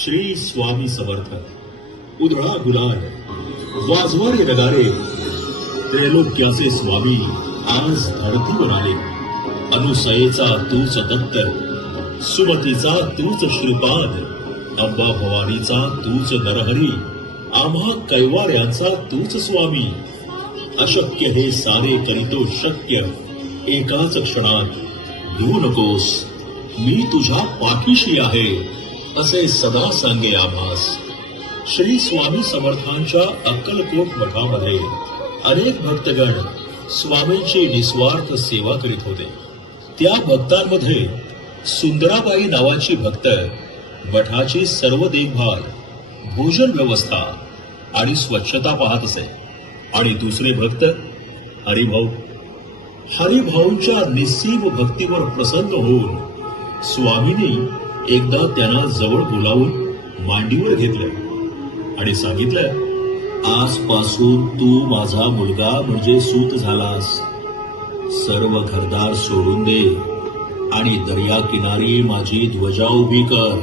श्री स्वामी समर्थ. उधळा गुलाल, वाजवारे नगारे, त्रैलोक्याचे स्वामी आज धरतीवर आले. अनुसयेचा तूच दत्त, सुमतीचा तूच श्रीपाद, अंबा भवानीचा तूच नरहरी, आम्हा कैवाऱ्यांचा तूच स्वामी. अशक्य हे सारे करीतो शक्य, एकाच क्षणात भिवू नकोस, मी तुझ्या पाठीशी आहे, असे सदा सांगे आभास. श्री स्वामी समर्थांच्या अक्कलकोट मठामध्ये अनेक भक्तगण स्वामींची निस्वार्थ सेवा करीत होते. त्या भक्तांमध्ये सुंदराबाई नावाची भक्त मठाची सर्व देखभाल, भोजन व्यवस्था आणि स्वच्छता पाहत असे. आणि दुसरे भक्त हरिभाऊ. हरिभाऊंच्या निस्सीम भक्तीवर प्रसन्न होऊन स्वामींनी एकदा त्यांना जवळ बोलावून मांडीवर घेतलं आणि सांगितलं, आजपासून तू माझा मुलगा म्हणजे सूत झालास. सर्व घरदार सोडून दे आणि दर्या किनारी माझी ध्वजा उभी कर.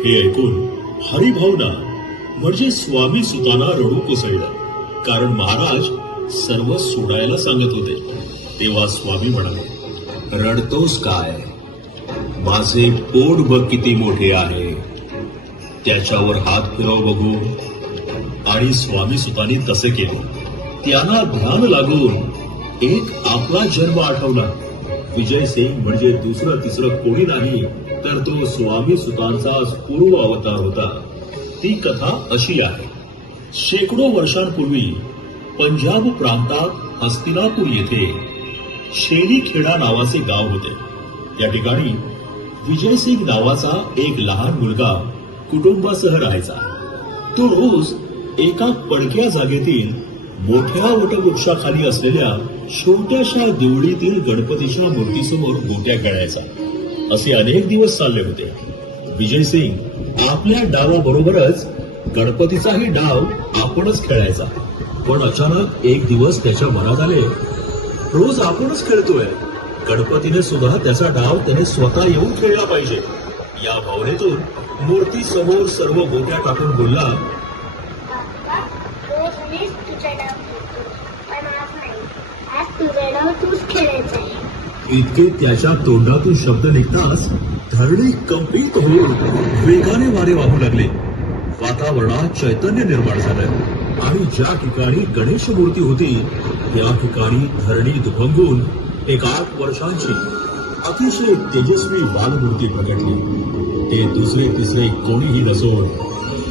हे ऐकून हरिभाऊना म्हणजे स्वामी सुताना रडू कोसळलं. कारण महाराज सर्व सोडायला सांगत होते. तेव्हा स्वामी म्हणाले, रडतोस काय? माझे पोट बघ किती मोठे आहे, त्याच्यावर हात फिरव बघू. आणि स्वामी सुतानी तसे केले. त्यांना ध्यान लागून एक आपला जन्म आठवला. विजयसिंग म्हणजे दुसरं तिसरं कोणी नाही तर तो स्वामी सुतांचा पूर्व अवतार होता. ती कथा अशी आहे. शेकडो वर्षांपूर्वी पंजाब प्रांतात हस्तिनापूर येथे शेलीखेडा नावाचे गाव होते. या ठिकाणी विजयसिंग नावाचा एक लहान मुलगा कुटुंबासह राहायचा. तो रोज एका पडक्या जागेतील मोठ्या वटवृक्षाखाली असलेल्या छोट्याशा देवळीतील गणपतीच्या मूर्तीसमोर गोट्या खेळायचा. असे अनेक दिवस चालले होते. विजयसिंग आपल्या डावाबरोबरच गणपतीचाही डाव आपणच खेळायचा. पण अचानक एक दिवस त्याच्या मनात आले, रोज आपणच खेळतोय, गणपतीने सुद्धा त्याचा डाव त्याने स्वतः येऊन खेळला पाहिजे. या भावनेतून मूर्ती समोर सर्व गोट्या टाकून बोलला, इतके त्याच्या तोंडातून शब्द निघताच धरणी कंपित होऊन वेगाने वारे वाहू लागले. वातावरणात चैतन्य निर्माण झालं आणि ज्या ठिकाणी गणेश मूर्ती होती त्या ठिकाणी धरणी दुभंगून एक 8 वर्षांची अतिशय तेजस्वी बालमूर्ती प्रकटली. ते दुसरे तिसरे कोणीही नसून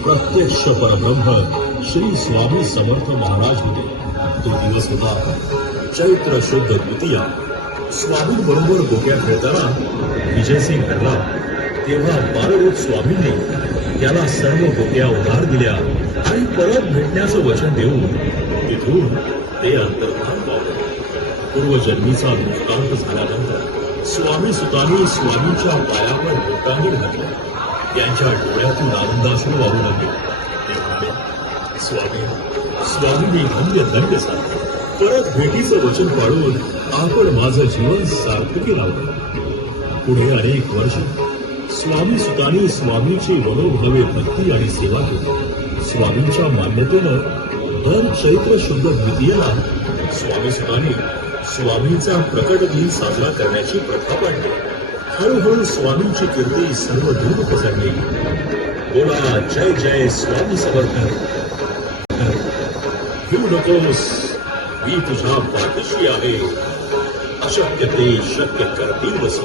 प्रत्यक्ष परब्रह्म श्री स्वामी समर्थ महाराज होते. तो दिवस होता चैत्र शुद्ध द्वितीया. स्वामींबरोबर गोट्या खेळताना विजयसिंग हरला. तेव्हा बालरूप स्वामींनी त्याला सर्व गोट्या उधार दिल्या आणि परत भेटण्याचं वचन देऊन तिथून ते अंतर्धान पावले. पूर्वजन्मीचा दृष्टांत झाल्यानंतर स्वामी सुतांनी स्वामींच्या पायावर बोटांगीर घातल्या. त्यांच्या डोळ्यातून आनंदाश्रू वाहू लागले. ते म्हणाले, स्वामींनी धन्य धन्य झाले. परत भेटीचं वचन पाळून आपण माझं जीवन सार्थकी लावलं. पुढे अनेक वर्ष स्वामी सुतांनी स्वामींची मनोभावे भक्ती आणि सेवा केली. स्वामींच्या मान्यतेनं दर चैत्र शुद्ध द्वितीयेला स्वामी सुतांनी स्वामींचा प्रकट दिन साजरा करण्याची प्रथा पाडली. हळूहळू स्वामींची कीर्ती सर्व दूर पसरली. बोला जय जय स्वामी समर्थ. भिवू नकोस, मी तुझ्या पाठीशी आहे, अशक्य ते शक्य करतील बस.